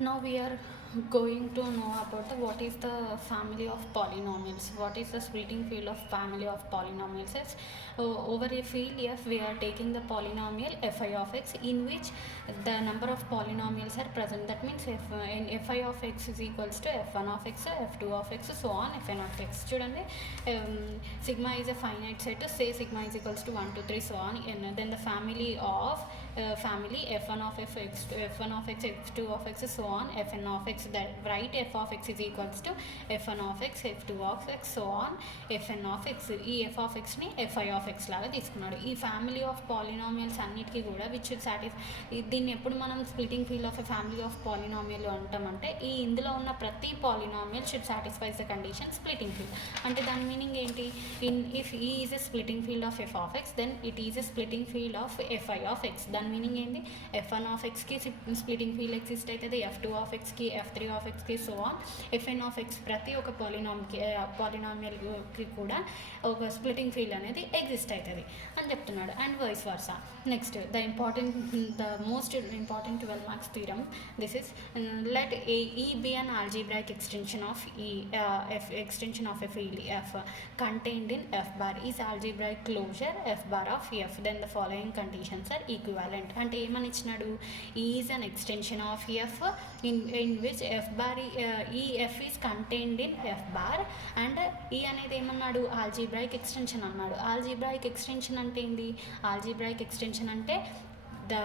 Now we are going to know about what is the family of polynomials, what is the splitting field of family of polynomials. Over a field f we are taking the polynomial fi of x in which the number of polynomials are present. That means if in fi of x is equals to f1 of x, f2 of x, so on fn of x. చూడండి, sigma is a finite set, say sigma is equals to 1 2 3 so on, and then the family of family f1 of f, f1 of x, f2 of x, so on fn of x. That write f of x is equals to f1 of x, f2 of x, so on fn of x. ఈ f of x ని fi of x లాగా తీసుకున్నాడు. ఈ family of polynomials అన్నిటికీ కూడా which దీన్ని ఎప్పుడు మనం splitting field of a family of polynomial అంటామంటే ఈ ఇందులో ఉన్న ప్రతి polynomial should satisfies the condition splitting field. అంటే దాని మీనింగ్ ఏంటి? If E is a splitting field of F of X then it is a splitting field of fi of X. దాని meaning ఏంటి? f1 ఆఫ్ ఎక్స్కి splitting field exist అవుతుంది, f2 of ఎక్స్కి, f3 of ఎక్స్కి, so on fn of X. ప్రతి ఒక్క పాలినామియల్కి కూడా ఒక స్ప్లిటింగ్ ఫీల్డ్ అనేది ఎగ్జిస్ట్ అవుతుంది అని చెప్తున్నాడు, and vice versa. Next the most important 12 marks theorem. This is let E be an algebraic extension of extension of a field f contained in f bar is algebraic closure f bar of f, then the following conditions are equivalent. అంటే ఏమని ఇచ్చినాడు? E is an extension of f in which f bar ఈ f is contained in f bar, and E అనేది ఏమన్నాడు? Algebraic extension అన్నాడు. Algebraic extension అంటే ఏంటి? Algebraic extension అంటే ద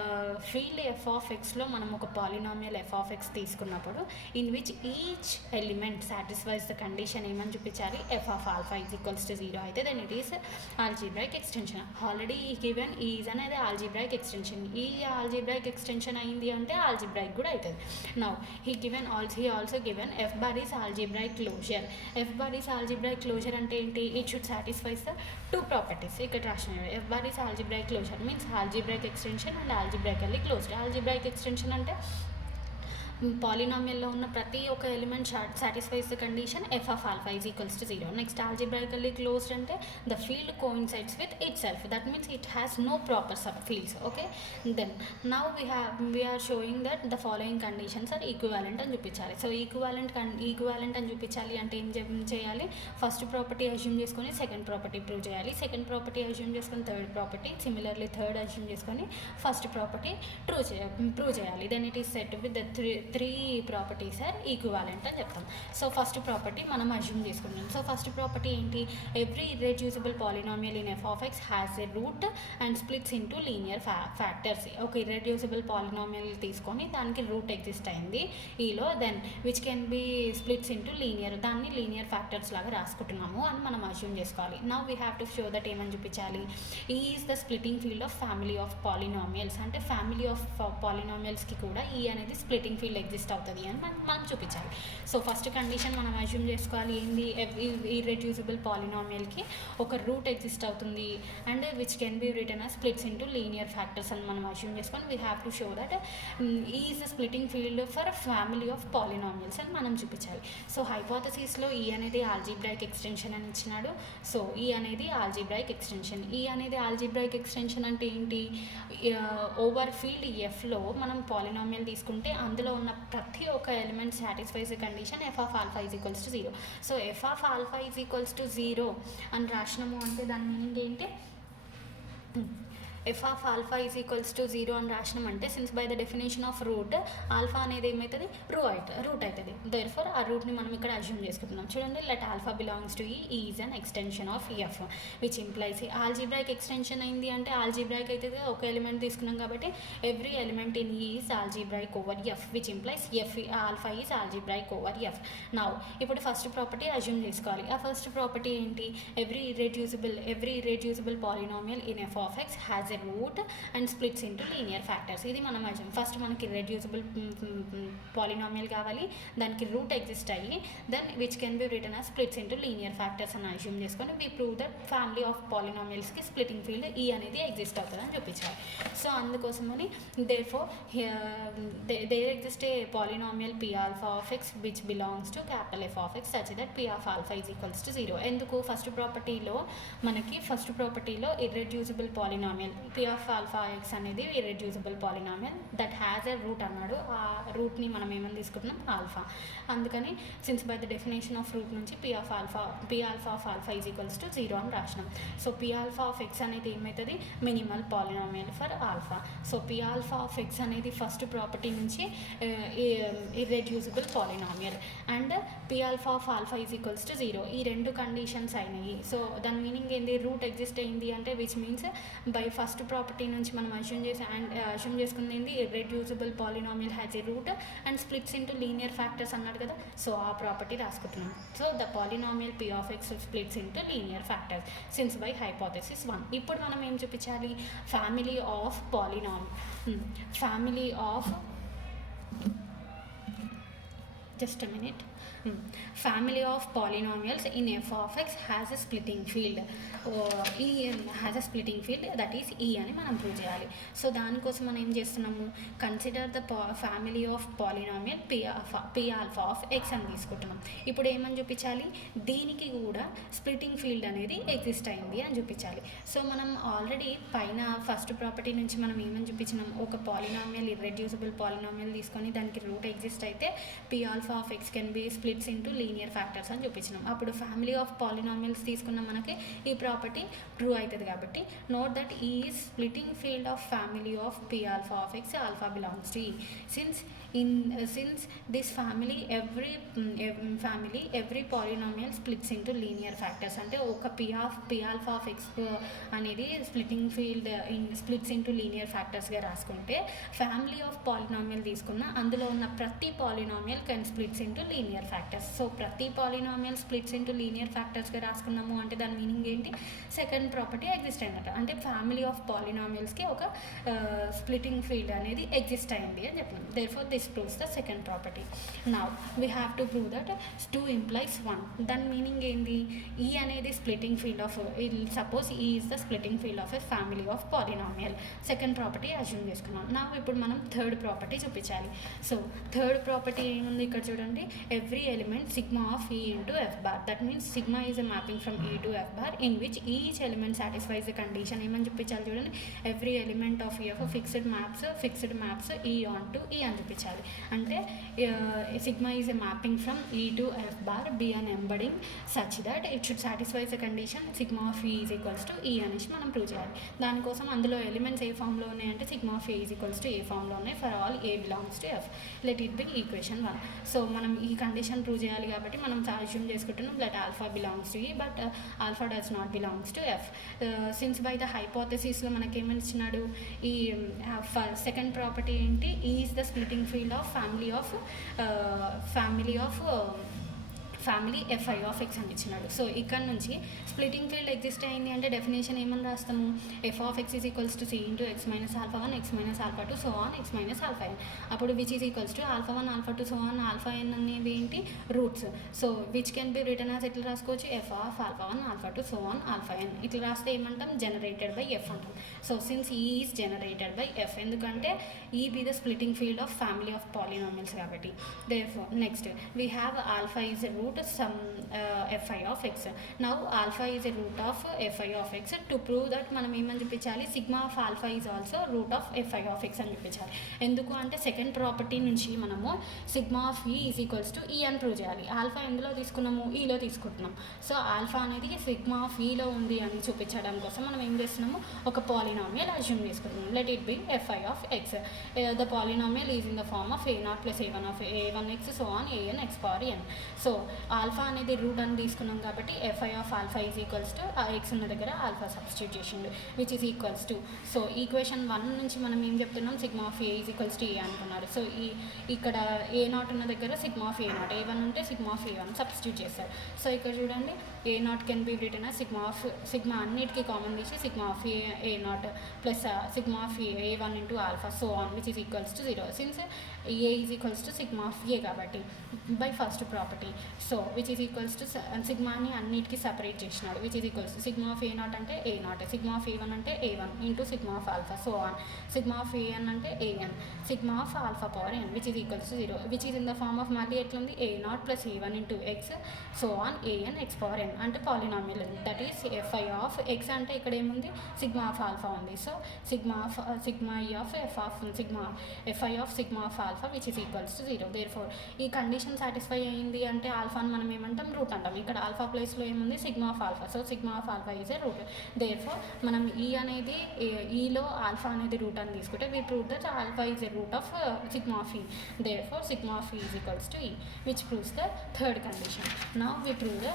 ఫీల్డ్ ఎఫ్ ఆఫ్ ఎక్స్లో మనం ఒక పాలినామియల్ ఎఫ్ ఆఫ్ ఎక్స్ తీసుకున్నప్పుడు in which each element satisfies the condition ఏమని చూపించాలి? F of alpha is equals to 0 అయితే then it is algebraic extension. Already E given is అనేది algebraic extension. E algebraic extension అయింది అంటే algebraic కూడా అవుతుంది. Now he also given F bar is algebraic closure. F bar is algebraic closure అంటే ఏంటి? It should satisfies the two properties. ఇక్కడ రాసిన F bar is algebraic closure means algebraic extension and algebraically closed. Algebraic extension అంటే పాలినామియల్లో ఉన్న ప్రతి ఒక్క element satisfies the condition F of alpha is equals to 0. Next algebraically closed అంటే the field coincides with itself, that means it has no proper subfields. Okay, then now we are showing that the following conditions are equivalent అని చూపించాలి. So equivalent అని చూపించాలి అంటే ఏం చేయాలి? First property assume చేసుకొని second property prove చేయాలి, second property assume చేసుకొని third property, similarly third assume చేసుకొని ఫస్ట్ ప్రాపర్టీ ప్రూవ్ చేయాలి. Then it is set with the three properties are equivalent అని చెప్తాం. సో ఫస్ట్ ప్రాపర్టీ మనం అజ్యూమ్ చేసుకుంటాం. So first property ఏంటి? Every irreducible polynomial in F of X has a root and splits into linear factors. ఒక irreducible polynomial తీసుకొని దానికి root exist అయింది ఈలో, then which can be splits into linear, దాన్ని linear factors లాగా రాసుకుంటున్నాము అని మనం అజ్యూమ్ చేసుకోవాలి. Now we have to show that ఏమని చూపించాలి? E is the splitting field of family of polynomials. అంటే ఫ్యామిలీ ఆఫ్ పాలినామియల్స్కి కూడా ఈ అనేది స్ప్లిటింగ్ ఫీల్డ్ ఎగ్జిస్ట్ అవుతుంది అని మనం చూపించాలి. సో ఫస్ట్ కండిషన్ మనం అజ్యూమ్ చేసుకోవాలి ఏంది? ఇర్రెడ్యూసిబుల్ పాలినామియల్కి ఒక రూట్ ఎగ్జిస్ట్ అవుతుంది and which can be written as splits into linear factors అని మనం అజ్యూమ్ చేసుకొని we have to show that is the splitting field for family of polynomials అని మనం చూపించాలి. సో హైపోథసిస్లో ఈ అనేది ఆల్జీబ్రాయిక్ ఎక్స్టెన్షన్ అని ఇచ్చినాడు. సో ఈ అనేది ఆల్జీబ్రాయిక్ ఎక్స్టెన్షన్. ఈ అనేది ఆల్జీబ్రాయిక్ ఎక్స్టెన్షన్ అంటే ఏంటి? ఓవర్ ఫీల్డ్ ఎఫ్లో మనం పాలినామియల్ తీసుకుంటే అందులో ఉన్న ప్రతి ఒక్క element satisfies condition F of alpha is equals to 0. So F of alpha is equals to 0 అని రాసినాము అంటే దాని మీనింగ్ ఏంటి? F of alpha is equals to 0 అని రాసినామంటే since by the definition of root alpha అనేది ఏమవుతుంది? రూట్ అవుతుంది. దేర్ ఫోర్ ఆ రూట్ని మనం ఇక్కడ అజ్యూమ్ చేసుకుంటున్నాం. చూడండి, let alpha belongs to is an extension of F which implies algebraic extension అయింది అంటే ఆల్జీబ్రాయిక్ అవుతుంది. ఒక ఎలిమెంట్ తీసుకున్నాం కాబట్టి every element in is algebraic over F which implies F alpha is algebraic over F. Now ఇప్పుడు first property assume చేసుకోవాలి. ఆ first property ఏంటి? Every irreducible polynomial in F of X has a root and splits into linear factors. ఇది మనం assume. First మనకి irreducible polynomial కావాలి, దానికి root exist అయ్యి then which can be written as splits into linear factors అని assume చేసుకొని we prove that family of పాలినామియల్స్కి splitting field E అనేది ఎగ్జిస్ట్ అవుతుంది అని చూపించాలి. సో అందుకోసమని there exist a polynomial P alpha of X which belongs to capital F of X such that P of alpha is equals to 0. ఎందుకు? First ప్రాపర్టీలో irreducible polynomial P of alpha X అనేది irreducible polynomial that has a root అన్నాడు. ఆ రూట్ని మనం ఏమని తీసుకుంటున్నాం alpha. అందుకని since by the definition of root నుంచి P alpha of alpha is equals to 0 అని రాసినాం. So P alpha of X అనేది ఏమవుతుంది, minimal polynomial for alpha. So P alpha of X అనేది ఫస్ట్ ప్రాపర్టీ నుంచి irreducible polynomial and P alpha of alpha is equals to 0. ఈ రెండు conditions అయినాయి. So దాని మీనింగ్ ఏంటి, రూట్ ఎగ్జిస్ట్ అయింది అంటే which means by first property నుంచి మనం అస్యూమ్ చేసుకుంది ఏంటి, irreducible polynomial has a root and splits into linear factors అన్నాడు కదా. సో ఆ ప్రాపర్టీ రాసుకుంటున్నాం. So the polynomial P of X splits into linear factors since by hypothesis 1. ఇప్పుడు మనం ఏం చూపించాలి, family of just a minute. Family of polynomials in f of x has a splitting field. E has a splitting field, that is E అని మనం prove చేయాలి. So దానికోసం మనం ఏం చేస్తున్నాము, consider the family of polynomial P alpha of X అని తీసుకుంటున్నాం. ఇప్పుడు ఏమని చూపించాలి, దీనికి కూడా స్ప్లిటింగ్ ఫీల్డ్ అనేది ఎగ్జిస్ట్ అయింది అని చూపించాలి. సో మనం ఆల్రెడీ పైన ఫస్ట్ ప్రాపర్టీ నుంచి మనం ఏమని చూపించినాం, ఒక పాలినామియల్ ఇర్రెడ్యూసిబుల్ పాలినామియల్ తీసుకొని దానికి రూట్ ఎగ్జిస్ట్ అయితే P alpha of X can be splits into linear factors అని చూపించినాం. అప్పుడు ఫ్యామిలీ ఆఫ్ పాలినామియల్స్ తీసుకున్న మనకి ఈ ప్రాపర్టీ ట్రూ అవుతుంది. కాబట్టి నోట్ దట్ ఈ is splitting field of family of P alpha of X, alpha belongs to ఈ. Since this family every polynomial splits into linear factors, అంటే ఒక p alpha of x అనేది splitting field splits into linear ఫ్యాక్టర్స్గా రాసుకుంటే family of polynomial తీసుకున్న అందులో ఉన్న ప్రతి polynomial can splits into linear factors. So ప్రతి పాలినామియల్ స్ప్లిట్స్ ఇంటూ లీనియర్ ఫ్యాక్టర్స్గా రాసుకున్నాము అంటే దాని మీనింగ్ ఏంటి, సెకండ్ ప్రాపర్టీ ఎగ్జిస్ట్ అయిందట. అంటే ఫ్యామిలీ ఆఫ్ పాలినామియల్స్కి ఒక స్ప్లిటింగ్ ఫీల్డ్ అనేది ఎగ్జిస్ట్ అయింది అని చెప్పినాం. therefore this proves the second property. Now we have to prove that 2 implies 1. Then meaning ఏంది, E అనేది splitting field of, suppose E is the splitting field of a family of polynomial. Second property assume చేసుకున్నాం. Now ఇప్పుడు మనం third property చూపించాలి. So third property ఏముంది ఇక్కడ చూడండి, every element sigma of E into F bar. That means sigma is a mapping from E to F bar in which each element satisfies the condition. ఏమని చూపించాలి చూడండి, every element of F fixed maps E onto E అని చూపించాలి. అంటే sigma is a mapping from E to F bar be an embedding such that it should satisfies the condition sigma of E is equals to E అనేసి మనం prove చేయాలి. దానికోసం అందులో elements ఏ ఫామ్లో ఉన్నాయంటే sigma of a is equals to a ఫామ్లో ఉన్నాయి for all a belongs to F. Let it be equation 1. So మనం ఈ కండిషన్ ప్రూవ్ చేయాలి కాబట్టి మనం అస్యూమ్ చేసుకుంటున్నాం let alpha belongs to E but alpha does not belongs to F. Since by the హైపోథెసిస్లో మనకేమని ఇచ్చినాడు, ఈ సెకండ్ ప్రాపర్టీ ఏంటి, is the splitting field of family fi of x అని ఇచ్చినాడు. సో ఇక్కడ నుంచి స్ప్లిటింగ్ ఫీల్డ్ ఎగ్జిస్ట్ అయింది అంటే డెఫినేషన్ ఏమని రాస్తాము, F of X is equals to C into X minus alpha 1 X minus alpha 2 so on X minus alpha N. అప్పుడు which is equals to alpha 1 alpha 2 so on alpha N అనేవి ఏంటి, roots. So which can be written as ఎట్లా రాసుకోవచ్చు, F of alpha 1 alpha 2 so on alpha N. ఇట్లా రాస్తే ఏమంటాం, generated by F అంటాం. So since ఈ ఈజ్ జనరేటెడ్ బై ఎఫ్, ఎందుకంటే E be the splitting field of family of polynomials కాబట్టి. Therefore next we have alpha is a root some fi of x. Now alpha is a root of fi of x. To prove that మనం ఏమని చూపించాలి, sigma of alpha is also root of fi of x అని చూపించాలి. ఎందుకు అంటే second property నుంచి మనము sigma of E is equals to E అని ప్రూవ్ చేయాలి. ఆల్ఫా ఎందులో తీసుకున్నాము, ఈలో తీసుకుంటున్నాం. సో ఆల్ఫా అనేది సిగ్మా ఆఫ్ ఈలో ఉంది అని చూపించడం కోసం మనం ఏం చేస్తున్నాము, ఒక పాలినామియల్ అస్యూమ్ చేసుకుంటున్నాం. Let it be fi of x. The polynomial is in the form of a0 plus a1 of a1x so on an x power n. So alpha అనేది రూట్ అని తీసుకున్నాం కాబట్టి fi of alpha is equals to ఆ X ఉన్న దగ్గర alpha substitute చేసిండు which is equals to. So equation 1 నుంచి మనం ఏం చెప్తున్నాం, sigma of a is equals to a అనుకున్నారు. సో ఇక్కడ ఏ0 ఉన్న దగ్గర సిగ్మా ఆఫ్ ఏ0, ఏ1 ఉంటే సిగ్మా ఆఫ్ ఏ1 సబ్స్టిట్యూట్ చేస్తారు. సో ఇక్కడ చూడండి ఏ0 కెన్ బి రిటర్న్ సిగ్మా అన్నిటికీ కామన్ తీసి సిగ్మా ఆఫ్ ఏ0 plus sigma of a one into alpha so on which is equals to 0. Since a is equals to sigma of a కాబట్టి by first property. So which is equals to సిగ్మాని అన్నిటికీ separate చేసినాడు which is equals to sigma of ఏ0 అంటే ఏ0, sigma of a one అంటే ఏ1 into sigma of alpha so on sigma of a n అంటే a n sigma of alpha power N which is equals to 0 which is in the form of మళ్ళీ ఎట్లుంది, ఏ0 plus a one into X so on a n X power N. n అంటే polynomial that is fi of x అంటే ఇక్కడ ఏముంది sigma of alpha ఉంది. So sigma i of fi of sigma of alpha which is equals to 0. There four ఈ condition satisfy అయింది అంటే ఆల్ఫాని మనం ఏమంటాం రూట్ అంటాం. ఇక్కడ ఆల్ఫా ప్లేస్లో ఏముంది sigma of alpha. So sigma of alpha is a root. Therefore మనం అనేది ఈలో ఆల్ఫా అనేది రూట్ అని తీసుకుంటే we prove that alpha is a root of sigma of e. Therefore sigma of e is equals to e, which proves the third condition. Now we prove the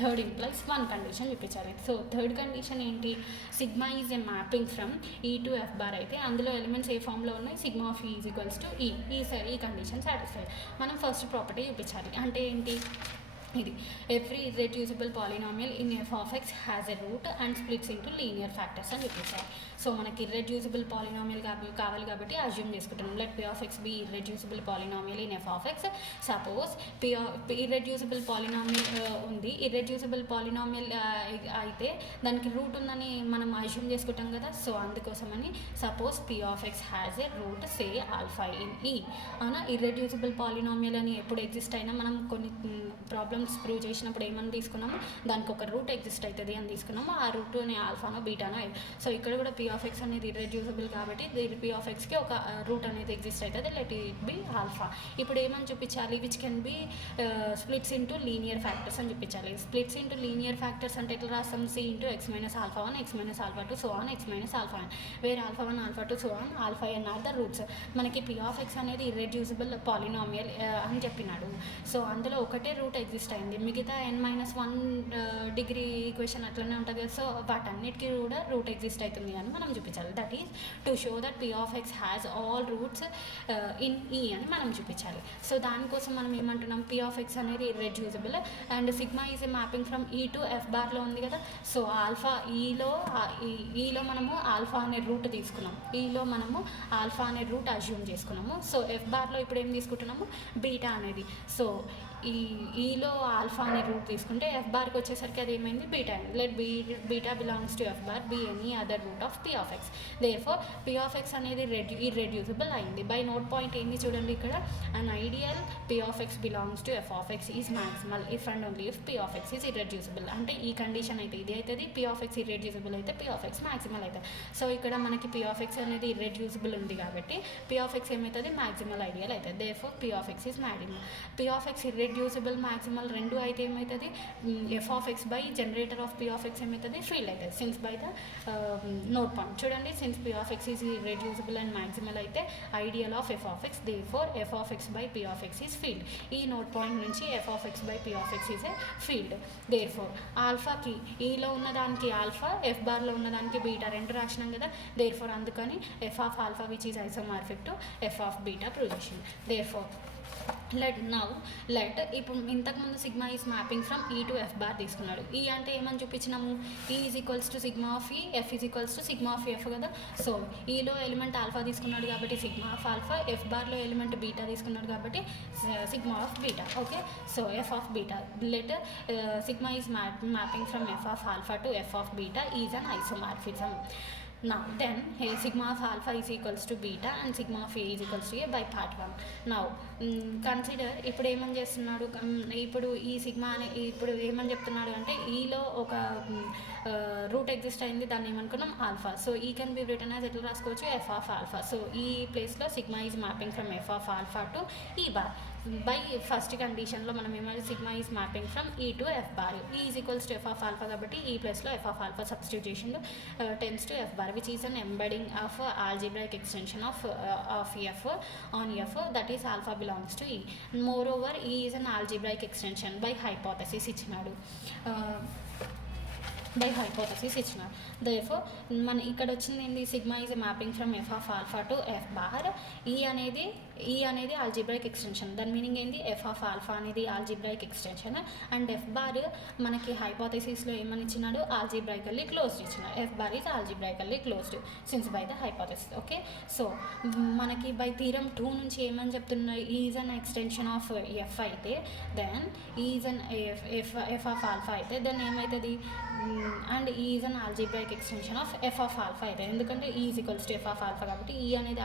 third implies one condition చూపించాలి. So third condition ఏంటి, sigma is a mapping from E to F bar అయితే అందులో elements ఏ ఫామ్లో ఉన్నాయి sigma of E is equals to E. E condition satisfy. మనం first property చూపించాలి. అంటే ఏంటి ఇది every irreducible polynomial in F of X has a root and splits into linear factors అని చెప్పేసారు. సో మనకి ఇర్రెడ్యూసిబుల్ పాలినామియల్ కావాలి కాబట్టి అజ్యూమ్ చేసుకుంటున్నాం. Let P of X be irreducible polynomial in F of X. Suppose irreducible polynomial ఉంది. Irreducible polynomial అయితే దానికి route ఉందని మనం అజ్యూమ్ చేసుకుంటాం కదా. సో అందుకోసమని suppose P of X has a root say alpha in E. అవునా, ఇర్రెడ్యూసిబుల్ పాలినామియల్ అని ఎప్పుడు ఎగ్జిస్ట్ అయినా మనం కొన్ని ప్రాబ్లమ్స్ ప్రూవ్ చేసినప్పుడు ఏమని తీసుకున్నాము, దానికి ఒక రూట్ ఎగ్జిస్ట్ అవుతుంది అని తీసుకున్నాము. ఆ రూట్ అని ఆల్ఫానో బీటానో. సో ఇక్కడ కూడా పి ఆఫ్ ఎక్స్ అనేది ఇర్రెడ్యూసిబుల్ కాబట్టి పి ఆఫ్ ఎక్స్కి ఒక రూట్ అనేది ఎగ్జిస్ట్ అవుతుంది. Let it be alpha. ఇప్పుడు ఏమని చూపించాలి, which can be splits into linear factors అని చూపించాలి. స్ప్లిట్స్ ఇంటూ లీనియర్ ఫ్యాక్టర్స్ అంటే ఎట్లా రాస్తాం, C into X minus alpha 1 X minus alpha 2 so on X minus alpha n, where alpha 1 alpha 2 so on alpha n are the roots. మనకి P of X అనేది irreducible polynomial అని చెప్పినాడు. So అందులో ఒకటే route exist అయింది, మిగతా n-1 degree equation అట్లనే ఉంటుంది కదా. సో వాటన్నిటికీ కూడా రూట్ ఎగ్జిస్ట్ అవుతుంది అని మనం చూపించాలి. That is to show that P of X has all roots in ఈ అని మనం చూపించాలి. సో దానికోసం మనం ఏమంటున్నాం, పి ఆఫ్ ఎక్స్ అనేది irreducible and sigma is a mapping from E to F బార్లో ఉంది కదా. సో ఆల్ఫా ఈలో మనము ఆల్ఫా అనే రూట్ తీసుకున్నాం, ఈలో మనము ఆల్ఫా అనే రూట్ అజ్యూమ్ చేసుకున్నాము. సో ఎఫ్ బార్లో ఇప్పుడు ఏం తీసుకుంటున్నాము, బీటా అనేది. సో ఈలో ఆల్ఫా అనే రూట్ తీసుకుంటే ఎఫ్ బార్కి వచ్చేసరికి అది ఏమైంది బీటా అయింది. Let beta belongs to F bar be any other root of P of X. Therefore P of X అనేది ఇర్రెడ్యూసిబుల్ అయింది. బై నోట్ పాయింట్ ఏంది చూడండి ఇక్కడ, an ideal P of X belongs to F of X is maximal if and only if P of X is irreducible. అంటే ఈ condition అయితే ఇది అవుతుంది, పి ఆఫ్ ఎక్స్ ఇర్రెడ్యూసిబుల్ అయితే పి ఆఫ్ ఎక్స్ మ్యాక్సిమల్ అవుతుంది. సో ఇక్కడ మనకి P of X అనేది ఇర్రెడ్యూసిబుల్ ఉంది కాబట్టి పి ఆఫ్ ఎక్స్ ఏమవుతుంది మ్యాక్సిమల్ ఐడియల్ అవుతుంది. Therefore P of X is maximal. P of X irreducible maximal రెండు అయితే ఏమవుతుంది, F of X by generator of P of X ఏమవుతుంది ఫీల్డ్ అవుతుంది. Since by the note point చూడండి, since P of X is irreducible and maximal అయితే ideal of F of X. Therefore F of X by P of X is field. ఈ note point నుంచి F of X by P of X is a field. Therefore ఆల్ఫాకి ఈలో ఉన్నదానికి alpha, F బార్లో ఉన్నదానికి beta రెండు రాసినాం కదా. Therefore అందుకని F of alpha which is isomorphic to F of beta prove చేసింది. దేర్ఫోర్ లెట్ ఇప్పుడు ఇంతకుముందు sigma is mapping from E to F bar తీసుకున్నాడు. ఈ అంటే ఏమని చూపించినాము, E is equals to sigma of E, F is equals to sigma of F కదా. So ఈలో element alpha తీసుకున్నాడు కాబట్టి సిగ్మా ఆఫ్ ఆల్ఫా, ఎఫ్ బార్లో ఎలిమెంట్ బీటా తీసుకున్నాడు కాబట్టి sigma of beta. Okay, so F of beta. Let sigma is mapping from F of alpha to F of beta is an isomorphism. Now then sigma of alpha is equals to beta and sigma of a is equals to a by part 1. Now consider ఇప్పుడు ఏమని చేస్తున్నాడు, ఇప్పుడు ఈ sigma అనే ఇప్పుడు ఏమని చెప్తున్నాడు అంటే ఈలో ఒక రూట్ ఎగ్జిస్ట్ అయింది, దాన్ని ఏమనుకున్నాం ఆల్ఫా. సో ఈ కెన్ బి రిటర్న్ యాజ్ ఎట్లా రాసుకోవచ్చు ఎఫ్ ఆఫ్ ఆల్ఫా. సో ఈ ప్లేస్లో sigma is mapping from F of alpha to ఈ బార్. బై ఫస్ట్ కండిషన్లో మనం ఏమైనా sigma is mapping from E to F bar. ఈ is equals to F of alpha కాబట్టి ఈ ప్లేస్లో F of alpha substitution tends to F bar which is an embedding of algebraic extension of f on f, that is alpha belongs to e. Moreover e is an algebraic extension by hypothesis ఇచ్చినాడు. By hypothesis ఇచ్చిన. Therefore మన ఇక్కడ వచ్చింది ఏంటి, sigma is mapping from F of alpha to F bar. ఈ అనేది algebraic extension. దాని meaning ఏంటి, ఎఫ్ ఆఫ్ ఆల్ఫా అనేది algebraic extension and F bar మనకి హైపోథసిస్లో ఏమని ఇచ్చినాడు, ఆల్జిబ్రాయికల్లీ క్లోజ్డ్ ఇచ్చినాడు. F bar is algebraically closed since by the hypothesis. Okay, so మనకి బై థీరం 2 నుంచి ఏమని చెప్తున్నారు, is an extension of F అయితే then is an F of alpha అయితే దెన్ ఏమవుతుంది, అండ్ ఈ is an algebraic extension of F of alpha అయితే, ఎందుకంటే ఈ is equals to F of alpha కాబట్టి ఈ అనేది